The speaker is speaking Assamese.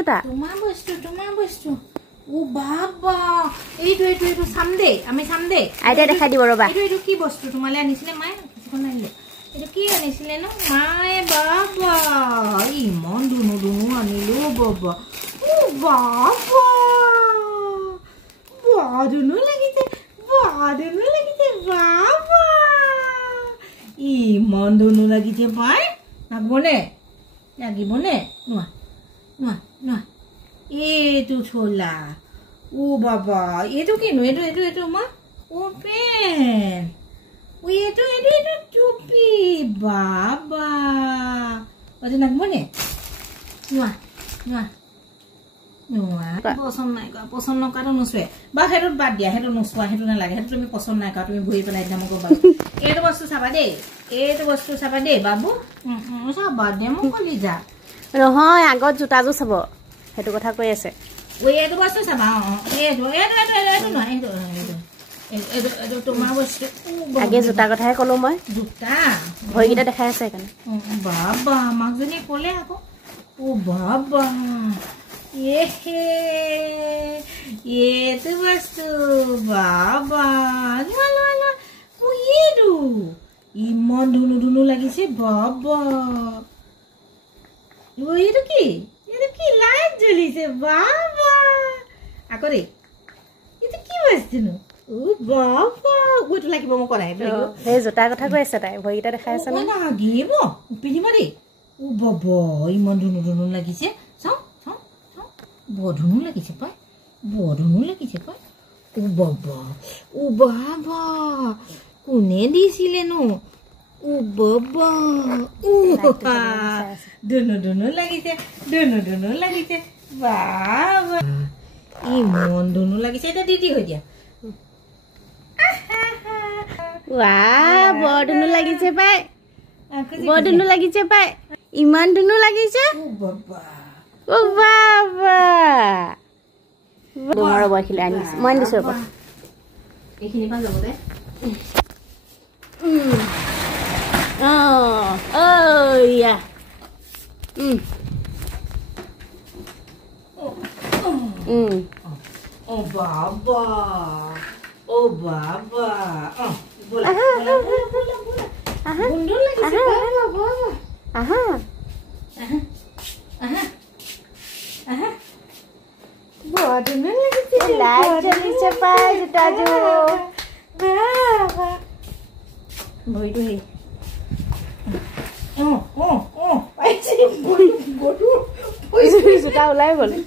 তোমাৰ বস্তু ও বাবা এইটো সামদে আমি সামদে আইতা দেখাই দিব ৰবা এইটো কি বস্তু তোমালে আনিছিলে মাই কিছুখন আনিলে এইটো কি আনিছিলে ন মাই বাবা ইমান দুনু আনিলো বাবা ও বাবা বাদুনো লাগিছে বাবা ইমান দুনু লাগিছে পাই লাগিবনে নোৱা এইটো ছোলা ও বাবা এইটো কিনো এইটো মা ও পেন ও এইটো টুপি বাবা ওটা নাগবনে নোৱা পছন্দ নকৰাটো নোচোৱে বা সেইটোত বাদ দিয়া সেইটো নোচোৱা সেইটো নালাগে সেইটো তুমি পছন্দ নাই কৰা তুমি ভৰি পেলাই দিলা মোক এইটো বস্তু চাবা দেই বাবু চাবা দে মোক কলি যা নহয় আগত জোতাযোৰ চাব সেইটো কথা কৈ আছে এইটো বস্তু চাবা এইটো নহয় এইটো তোমাৰ বস্তু আগে জোতা কথাই ক'লো মই জোতা ভৰিকেইটা দেখাই আছে সেইকাৰণে বাবা মাকজনীয়ে ক'লে আকৌ ও বাবা এইটো বস্তু বাবা এইটো ইমান ধুনু লাগিছে বাবা এইটো কি লাইট জ্বলিছে বাবা আকৌ দেই এইটো কি বস্তুনো ও বাবা ওইটো লাগিব মোক কৰাই সেই জোতাৰ কথা কৈ আছে তাই ভৰিকেইটা দেখাই আছে না লাগিব পিন্ধিব দেই ও বাবা ইমান ধুনু লাগিছে চাওঁ বৰ ধুনু লাগিছে পাই ও বাবা কোনে দিছিলে নো ও বাবা ধুনু লাগিছে বাবা ইমান ধুনু লাগিছে এটা দিদি হৈ দিয়া বৰ ধুনু লাগিছে পাই ইমান ধুনু লাগিছে ও বাবা তোমাৰ বয়খিলে আনিছে মই আনিছো ৰবা এইখিনি পা যাব দে ইয়া ও বাবা bola bundul lagi sih bawa bundul lagi sih jadi cepat sudah bawa itu nih oh sudah mulai boleh